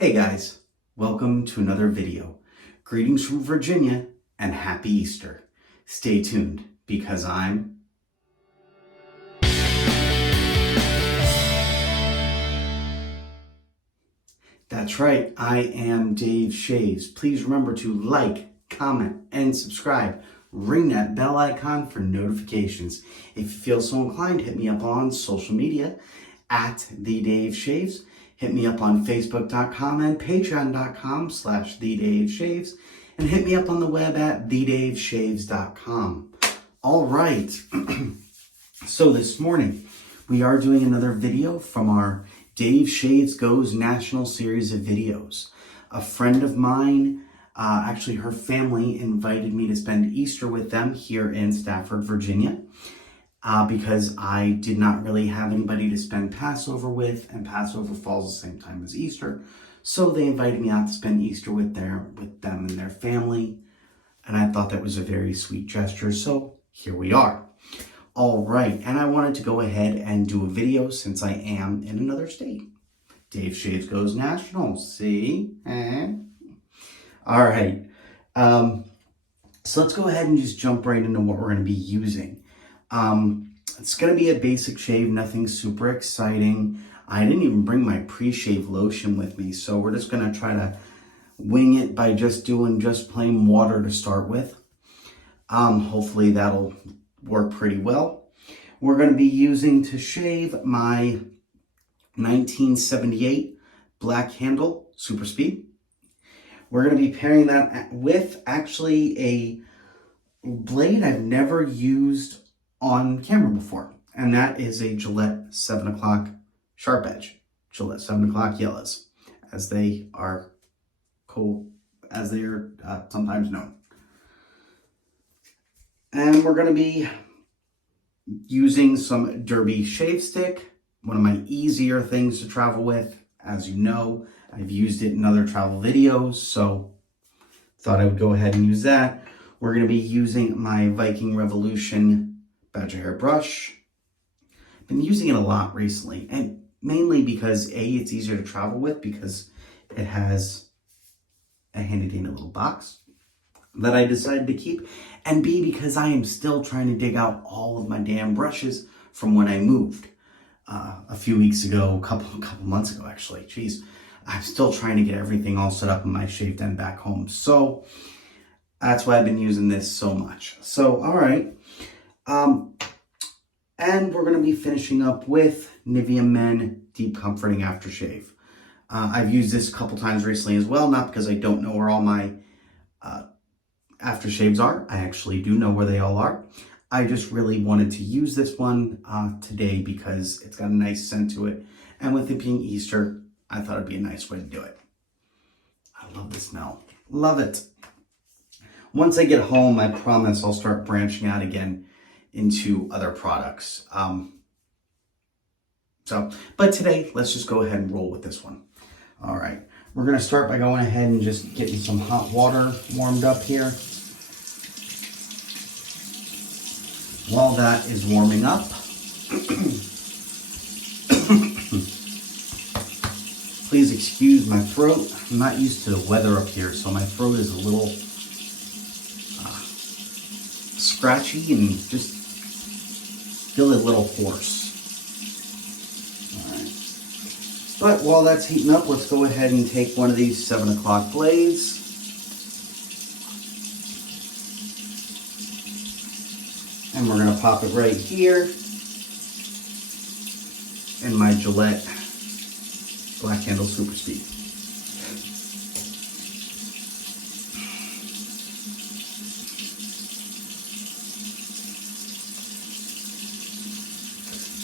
Hey guys, welcome to another video. Greetings from Virginia and happy Easter. Stay tuned because That's right, I am Dave Shaves. Please remember to like, comment, and subscribe. Ring that bell icon for notifications. If you feel so inclined, hit me up on social media at The Dave Shaves. Hit me up on Facebook.com and Patreon.com/TheDaveShaves. And hit me up on the web at TheDaveShaves.com. All right. So this morning, we are doing another video from our Dave Shaves Goes National series of videos. A friend of mine, actually her family, invited me to spend Easter with them here in Stafford, Virginia. Because I did not really have anybody to spend Passover with, and Passover falls the same time as Easter. So they invited me out to spend Easter with them and their family. And I thought that was a very sweet gesture. So here we are. All right. And I wanted to go ahead and do a video since I am in another state. Dave Shaves Goes National. See? All right. So let's go ahead and just jump right into what we're going to be using. It's going to be a basic shave, nothing super exciting. I didn't even bring my pre-shave lotion with me, so we're just going to try to wing it by just doing just plain water to start with. Hopefully that'll work pretty well. We're going to be using to shave my 1978 Black Handle Super Speed. We're going to be pairing that with actually a blade I've never used on camera before, and that is a Gillette 7 o'clock sharp edge. Gillette 7 o'clock yellows, as they are sometimes known. And we're going to be using some Derby shave stick, one of my easier things to travel with. As you know, I've used it in other travel videos, so thought I would go ahead and use that. We're going to be using my Viking Revolution badger hair brush. I've been using it a lot recently, and mainly because A, it's easier to travel with because it has a handy dandy little box that I decided to keep, and B, because I am still trying to dig out all of my damn brushes from when I moved a few weeks ago, a couple months ago actually. Jeez, I'm still trying to get everything all set up in my shave den back home, so that's why I've been using this so much. So, all right. And we're going to be finishing up with Nivea Men Deep Comforting Aftershave. I've used this a couple times recently as well, not because I don't know where all my aftershaves are. I actually do know where they all are. I just really wanted to use this one today because it's got a nice scent to it. And with it being Easter, I thought it'd be a nice way to do it. I love the smell. Love it. Once I get home, I promise I'll start branching out again into other products. But today, let's just go ahead and roll with this one. All right, we're gonna start by going ahead and just getting some hot water warmed up here. While that is warming up, please excuse my throat. I'm not used to the weather up here, so my throat is a little scratchy and just feel a little hoarse. All right. But while that's heating up, let's go ahead and take one of these 7 o'clock blades. And we're going to pop it right here in my Gillette Black Handle Super Speed.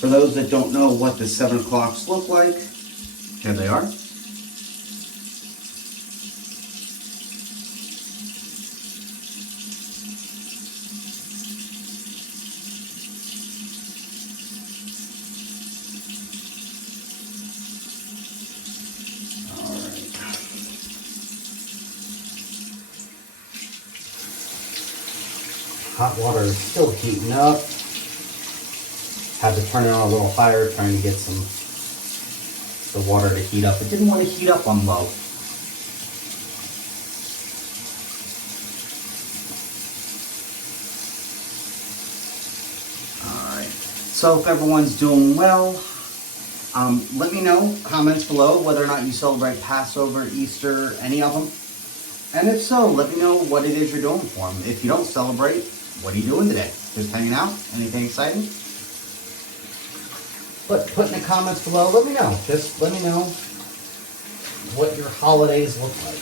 For those that don't know what the 7 o'clocks look like, here they are. All right. Hot water is still heating up. Had to turn it on a little higher, trying to get the water to heat up. It didn't want to heat up on low. So if everyone's doing well, let me know, comments below, whether or not you celebrate Passover, Easter, any of them. And if so, let me know what it is you're doing for them. If you don't celebrate, what are you doing today? Just hanging out? Anything exciting? But put in the comments below, let me know. Just let me know what your holidays look like.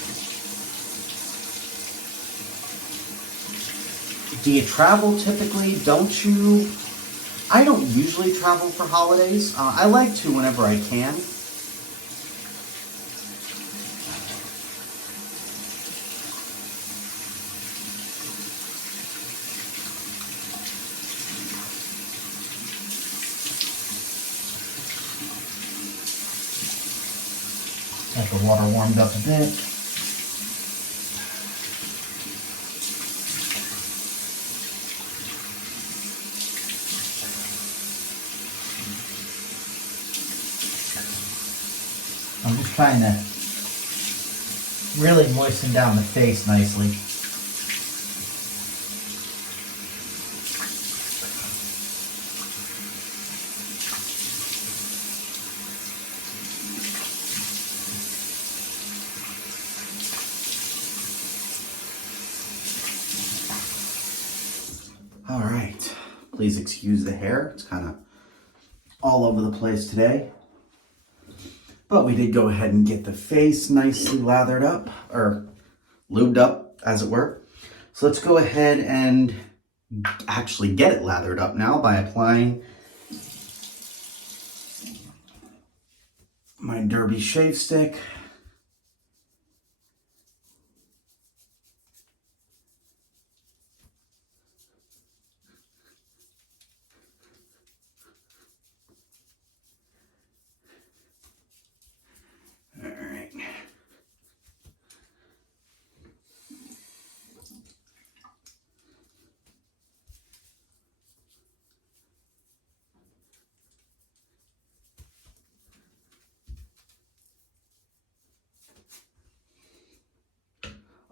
Do you travel typically? Don't you? I don't usually travel for holidays. I like to whenever I can. Got the water warmed up a bit. I'm just trying to really moisten down the face nicely. All right, please excuse the hair. It's kind of all over the place today. But we did go ahead and get the face nicely lathered up, or lubed up, as it were. So let's go ahead and actually get it lathered up now by applying my Derby shave stick.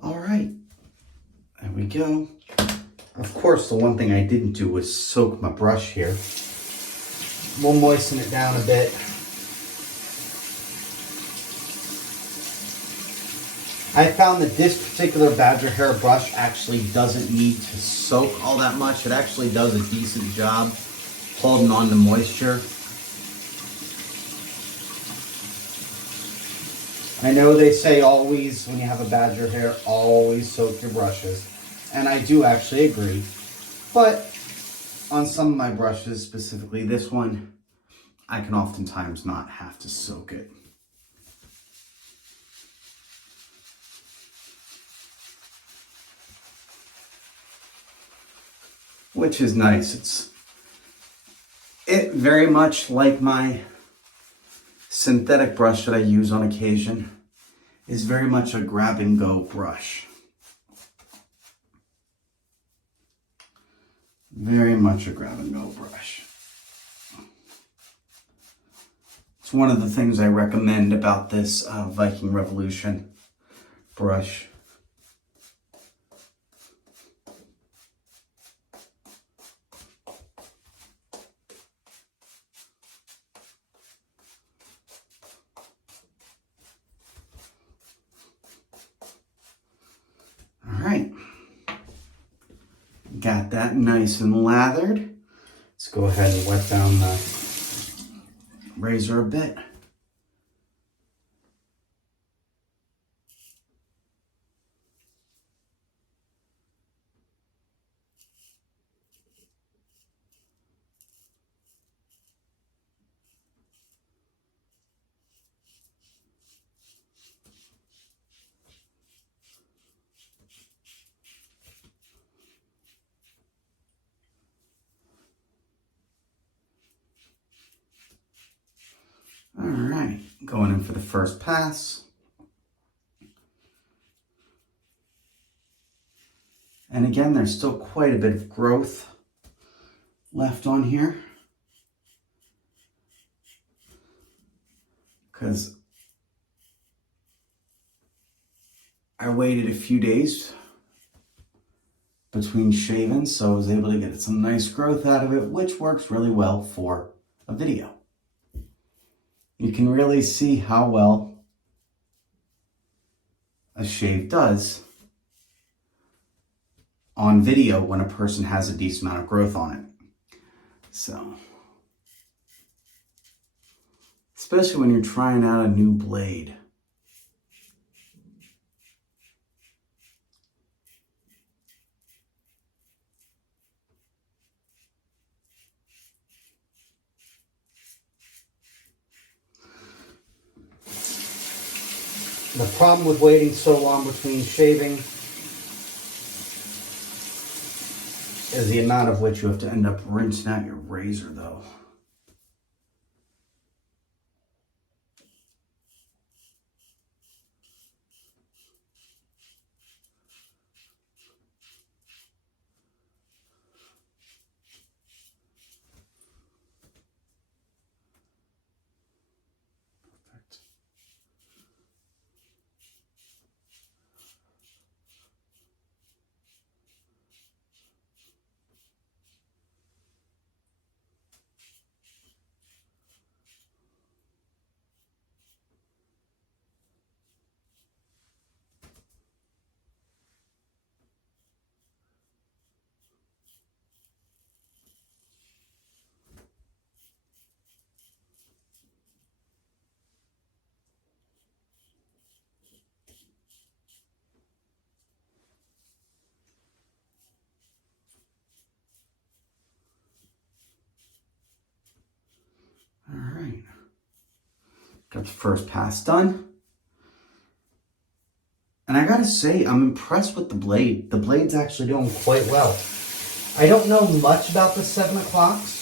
All right, there we go. Of course, the one thing I didn't do was soak my brush here. We'll moisten it down a bit. I found that this particular badger hair brush actually doesn't need to soak all that much. It actually does a decent job holding on to moisture. I know they say always, when you have a badger hair, always soak your brushes. And I do actually agree. But on some of my brushes, specifically this one, I can oftentimes not have to soak it. Which is nice. It very much like my synthetic brush that I use on occasion is very much a grab and go brush. Very much a grab and go brush. It's one of the things I recommend about this Viking Revolution brush. Alright, got that nice and lathered. Let's go ahead and wet down the razor a bit. All right, going in for the first pass. And again, there's still quite a bit of growth left on here, because I waited a few days between shaving, so I was able to get some nice growth out of it, which works really well for a video. You can really see how well a shave does on video when a person has a decent amount of growth on it. So, especially when you're trying out a new blade. The problem with waiting so long between shaving is the amount of which you have to end up rinsing out your razor, though. Perfect. All right. Got the first pass done. And I gotta say, I'm impressed with the blade. The blade's actually doing quite well. I don't know much about the 7 o'clocks.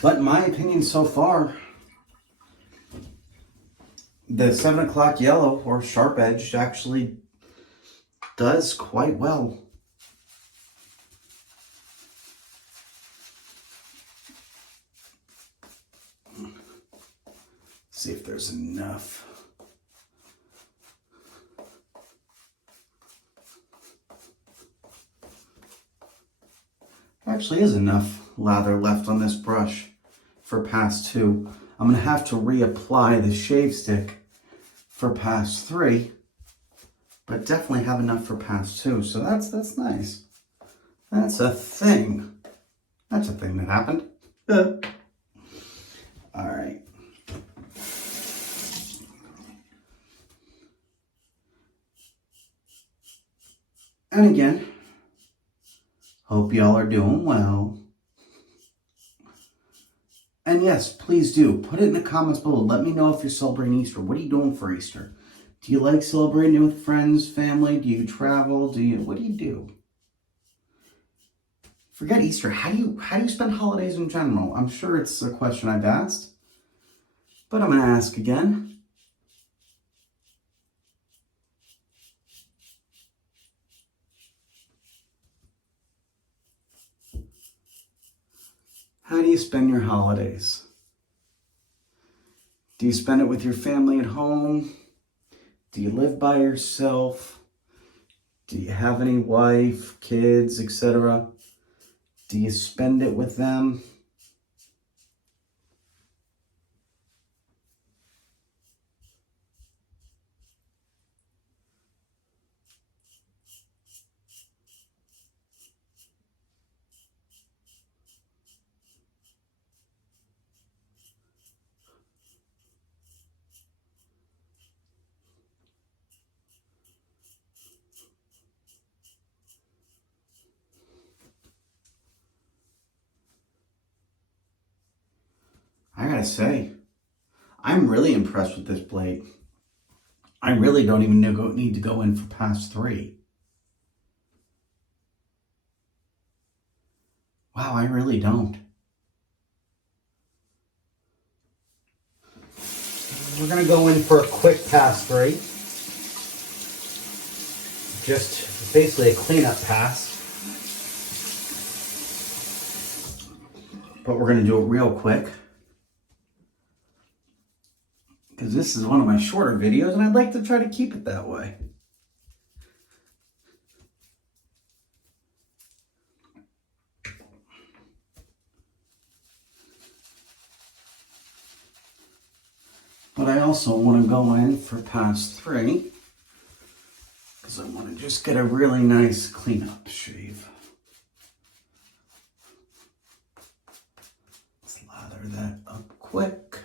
But in my opinion so far, the 7 o'clock yellow or sharp edge actually does quite well. See if there's enough. There actually is enough lather left on this brush for pass 2. I'm going to have to reapply the shave stick for pass 3, but definitely have enough for pass 2. So that's nice. That's a thing. That's a thing that happened. All right. And again, hope y'all are doing well. And yes, please do. Put it in the comments below. Let me know if you're celebrating Easter. What are you doing for Easter? Do you like celebrating it with friends, family? Do you travel? What do you do? Forget Easter. How do you spend holidays in general? I'm sure it's a question I've asked, but I'm going to ask again. How do you spend your holidays? Do you spend it with your family at home? Do you live by yourself? Do you have any wife, kids, etc.? Do you spend it with them? I gotta say, I'm really impressed with this blade. I really don't even need to go in for pass 3. Wow, I really don't. We're gonna go in for a quick pass 3. Just basically a cleanup pass. But we're gonna do it real quick. because this is one of my shorter videos and I'd like to try to keep it that way. But I also want to go in for pass 3 because I want to just get a really nice cleanup shave. Slather that up quick.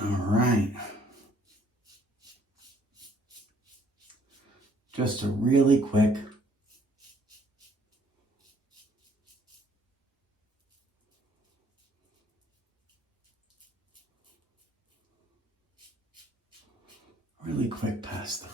All right. Just a really quick pass 3.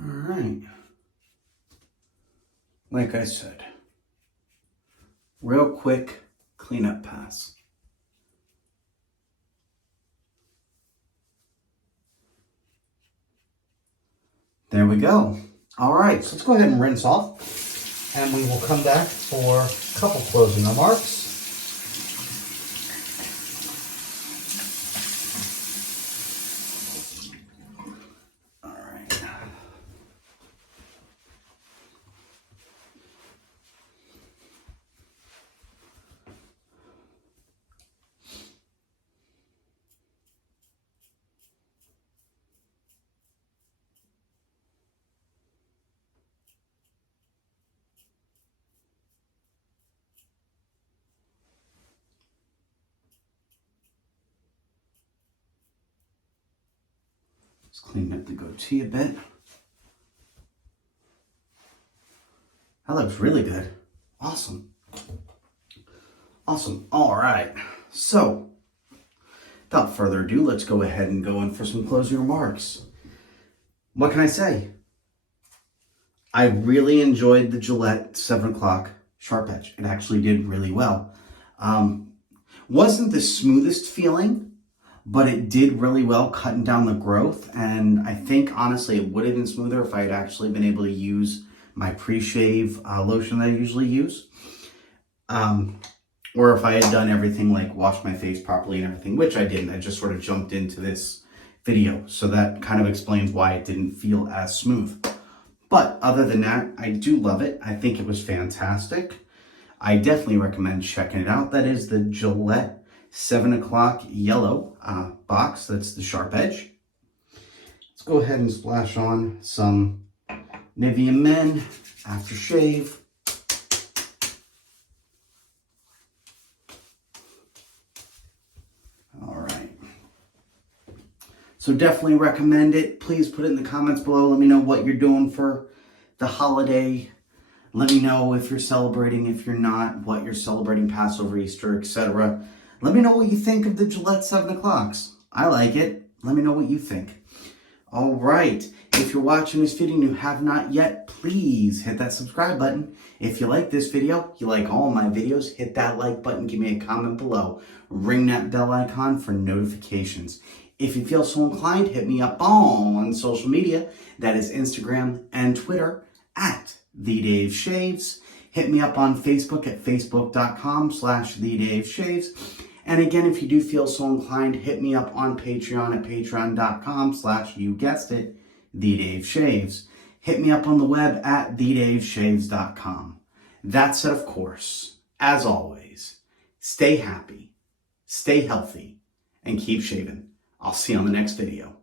All right. Like I said, real quick cleanup pass. There we go. All right, so let's go ahead and rinse off, and we will come back for a couple closing remarks. All right. Let's clean up the goatee a bit. That looks really good. Awesome. Awesome. All right. So, without further ado, let's go ahead and go in for some closing remarks. What can I say? I really enjoyed the Gillette 7 o'clock Sharp Edge. It actually did really well. Wasn't the smoothest feeling, but it did really well cutting down the growth. And I think, honestly, it would have been smoother if I had actually been able to use my pre-shave lotion that I usually use. Or if I had done everything like wash my face properly and everything, which I didn't. I just sort of jumped into this video. So that kind of explains why it didn't feel as smooth. But other than that, I do love it. I think it was fantastic. I definitely recommend checking it out. That is the Gillette 7 o'clock yellow box. That's the Sharp Edge. Let's go ahead and splash on some Nivea Men Aftershave. All right. So definitely recommend it. Please put it in the comments below. Let me know what you're doing for the holiday. Let me know if you're celebrating, if you're not, what you're celebrating, Passover, Easter, etc. Let me know what you think of the Gillette 7 o'clocks. I like it. Let me know what you think. All right. If you're watching this video and you have not yet, please hit that subscribe button. If you like this video, you like all my videos, hit that like button, give me a comment below. Ring that bell icon for notifications. If you feel so inclined, hit me up on social media. That is Instagram and Twitter at TheDaveShaves. Hit me up on Facebook at facebook.com/TheDaveShaves. And again, if you do feel so inclined, hit me up on Patreon at patreon.com/you guessed it, TheDaveShaves. Hit me up on the web at TheDaveShaves.com. That said, of course, as always, stay happy, stay healthy, and keep shaving. I'll see you on the next video.